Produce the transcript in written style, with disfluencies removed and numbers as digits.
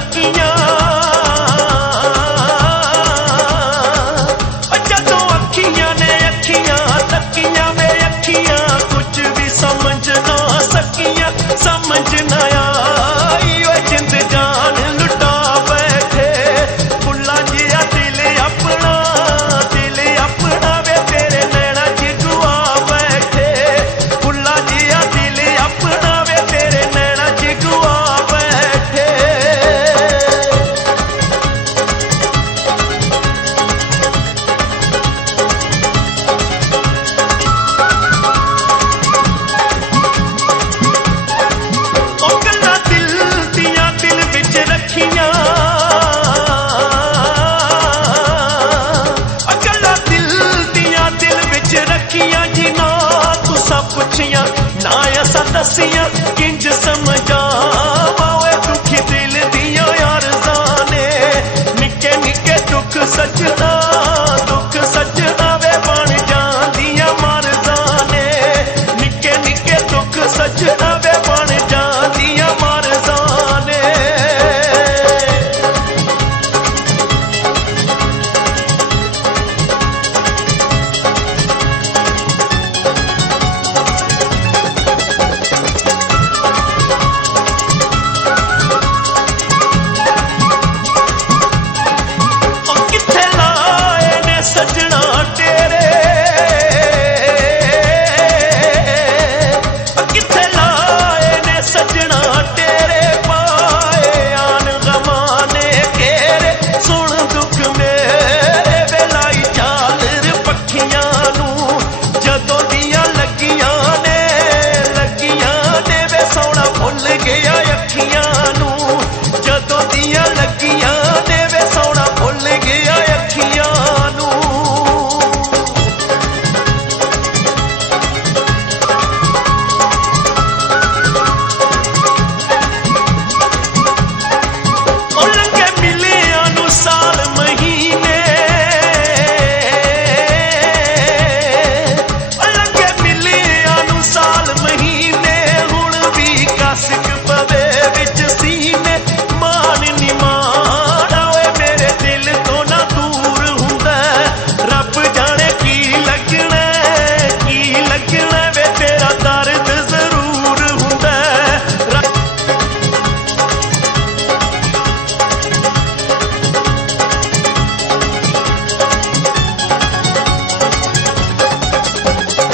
तकियां जदों अखियां ने अखियां तकियां वे अखियां कुछ भी समझ ना सकियां समझ ना आई ओ जिंद जान लुटा बैठे फुल्ला जिया दिल अपना वे तेरे नैना च गुआ बैठे फुल्ला जिया दिल अपना वे तेरे नैना च गुआ बैठे ओ गल्लां दिल दियां दिल विच रखियां ओ गल्लां दिल दियां दिल विच रखियां जी ना तुसां पुछियां ना असां दसियां किंज समझावां ओए दुखी दिल दियां यारज़ां ने निक्के निक्के दुख सजना वे बन जांदियां मरज़ां ने निक्के निक्के दुख सजना